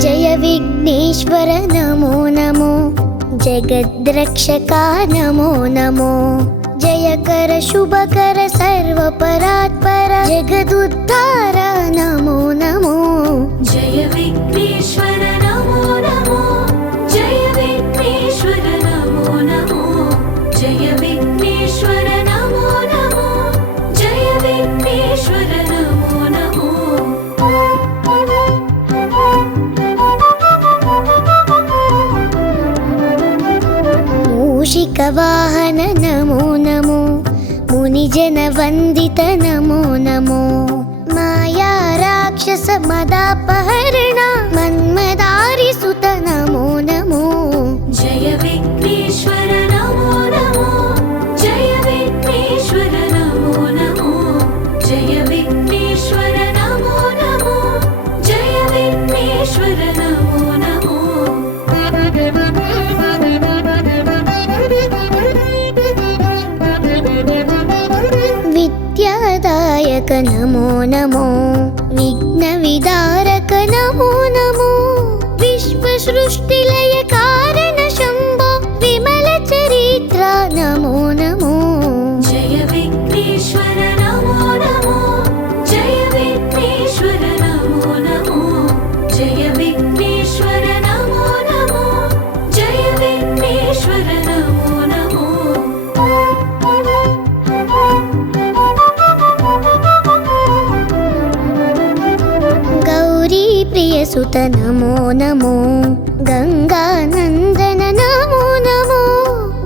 जय विघ्नेश्वर नमो नमो, जगद्रक्षका नमो नमो, जयकर शुभकर सर्वपरात्पर जगदुद्धार नमो नमो। जय विघ्नेश्वर नमो नमो, जय विघ्नेश्वर नमो नमो, जय विघ्नेश्वर नमो नमो, जय विघ्नेश्वर नमो नमो। मूषिकवाहन नमो नमो, मुनिजन वन्दित नमो नमो, माया राक्षस मदापहरण मन्मदारि सुत नमो नमो। जय विघ्नेश्वर नमो नमो, जय विघ्नेश्वर नमो नमो, जय विघ्नेश्वर नमो नमो, जय विघ्नेश्वर नमो नमो। विद्यादायक नमो नमो, विघ्नविदारक नमो नमो, विश्वसृष्टिलय कारण शम्भो विमल चरित्र नमो नमो। जय विघ्नेश्वर नमो नमो, जय विघ्नेश्वर नमो नमो, जय विघ्नेश्वर नमो नमो, जय विघ्नेश्वर नमो नमो। गौरी प्रियसुत नमो नमो, गंगानंदन नमो नमो,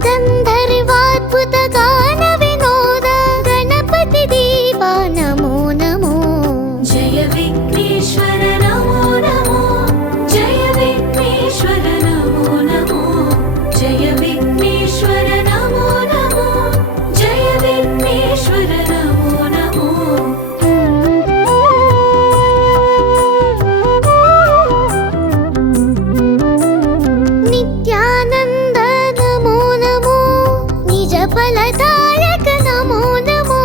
गंधर्वाद्भुत गान विनोद गणपति देवा नमो नमो। जय विघ्नेश्वर नमो नमो, जय विघ्नेश्वर नमो नमो, जय विघ्नेश्वर नमो नमो, जय विघ्नेश्वर नमो नमो। नित्यानंद नमो नमो, निज फलदायक नमो नमो,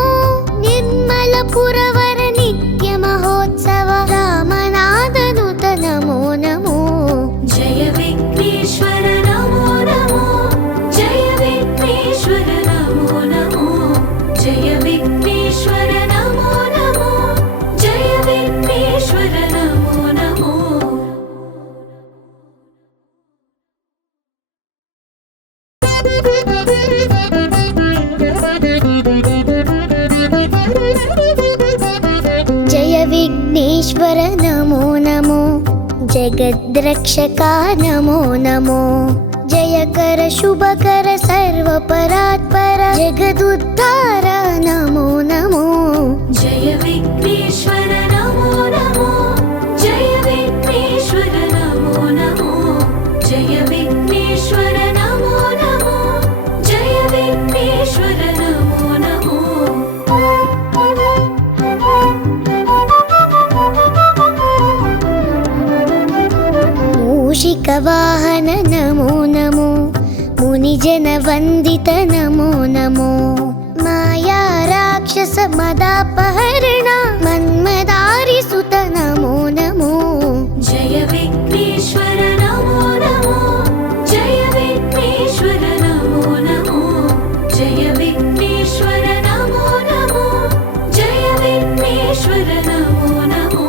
निर्मल पुरवर नित्य महोत्सव रामनादनुत नमो नमो। जय विघ्नेश्वर नमो नमो, जय विघ्नेश्वर नमो नमो, जय विघ्नेश्वर नमो नमो, जय विघ्नेश्वर नमो नमो। जय विघ्नेश्वर नमो नमो, जगद्रक्षका नमो नमो, जयकर शुभकर सर्वपरात्पर जगदुद्धार नमो नमो। जय विघ्नेश्वर नमो नमो, जय विघ्नेश्वर नमो नमो, जय विघ्नेश्वर नमो नमो, जय विघ्नेश्वर नमो नमो। मूषिकवाहन नमो नमो, मुनिजन वन्दित नमो नमो, माया राक्षस मदापहरण मन्मदारि सुत नमो नमो। जय विघ्नेश्वर नमो नमो, जय विघ्नेश्वर नमो नमो, जय विघ्नेश्वर नमो नमो, जय विघ्नेश्वर नमो नमो।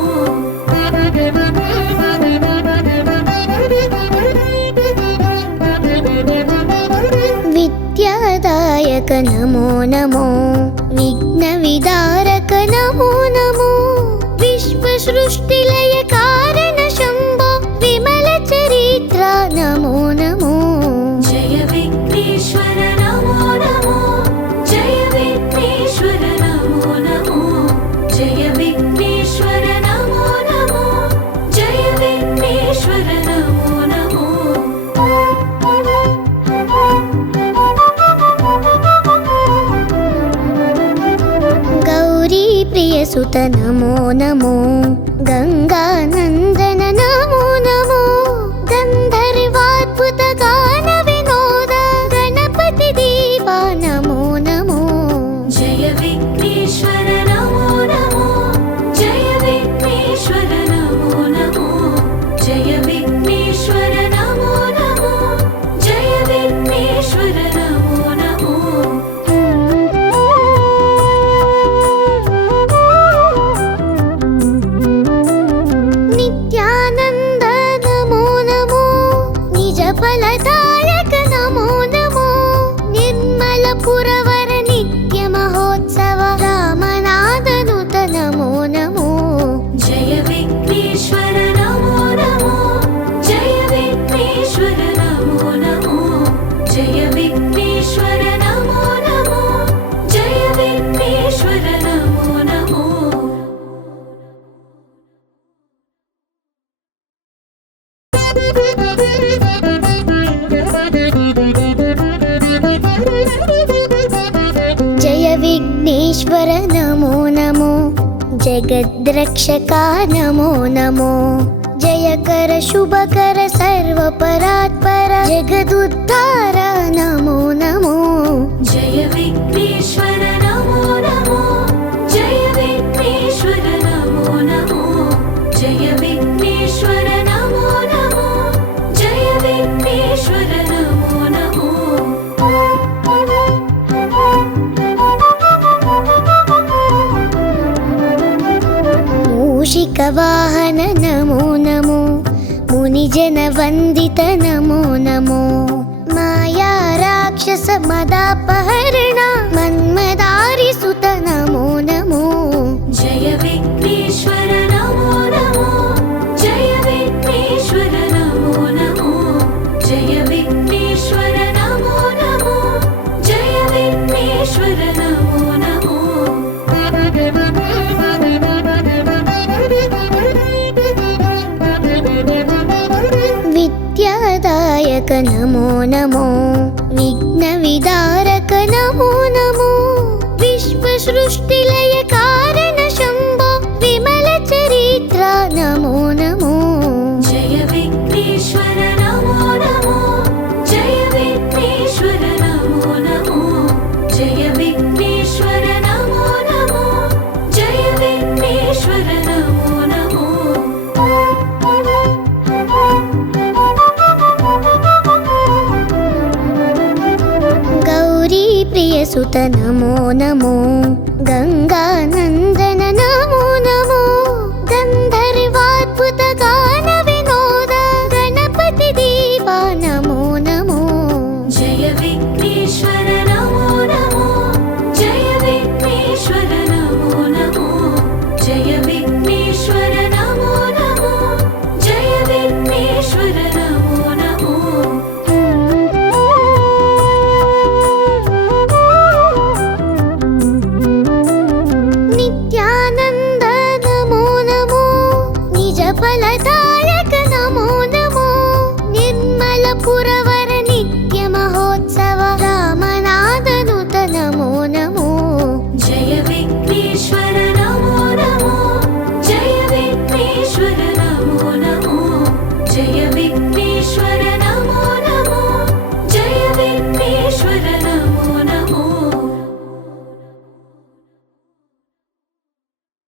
विद्यादायक नमो नमो, विघ्नविदारक नमो नमो, विश्वसृष्टिलय कारण शम्भो विमल चरित्र नमो नमो। जय विघ्नेश्वर नमो नमो, जय विघ्नेश्वर नमो नमो, जय विघ्नेश्वर नमो नमो, जय विघ्नेश्वर नमो नमो। गौरी प्रियसुत नमो नमो, गंगानंदन नमो नमो, गंधर्वाद्भुत गान विनोद सुखदायक नमो नमो निर्मलपुरवर नित्य महोत्सव रामनादनुत नमो नमो जय विघ्नेश्वर नमो नमो जय विघ्नेश्वर नमो नमो जय विघ्नेश्वर नमो नमो जय विघ्नेश्वर नमो नमो जय विघ्नेश्वर नमो नमो जगद्रक्षका नमो नमो जयकर शुभकर सर्वपरात्पर जगदुद्धार नमो नमो जय विघ्नेश्वर नमो नमो जय विघ्नेश्वर नमो नमो जय विघ्नेश्वर नमो नमो जय विघ्नेश्वर नमो नमो मूषिकवाहन नमो नमो मुनिजनवन्दित नमो नमो माया राक्षस मदापहरण मन्मदारिसुत नमो नमो जय विघ्नेश्वर नमो नमो जय विघ्नेश्वर नमो नमो जय विघ्नेश्वर नमो नमो जय विघ्नेश्वर नमो नमो विद्यादायक नमो नमो विघ्नविदारक नमो नमो विश्वसृष्टिलय कारण शम्भो विमलचरित्र नमो नमो जय विघ्नेश्वर नमो नमो जय विघ्नेश्वर नमो नमो जय विघ्नेश्वर नमो नमो जय विघ्नेश्वर नमो नमो गौरी प्रियसुत नमो नमो गंगानन्दन नमो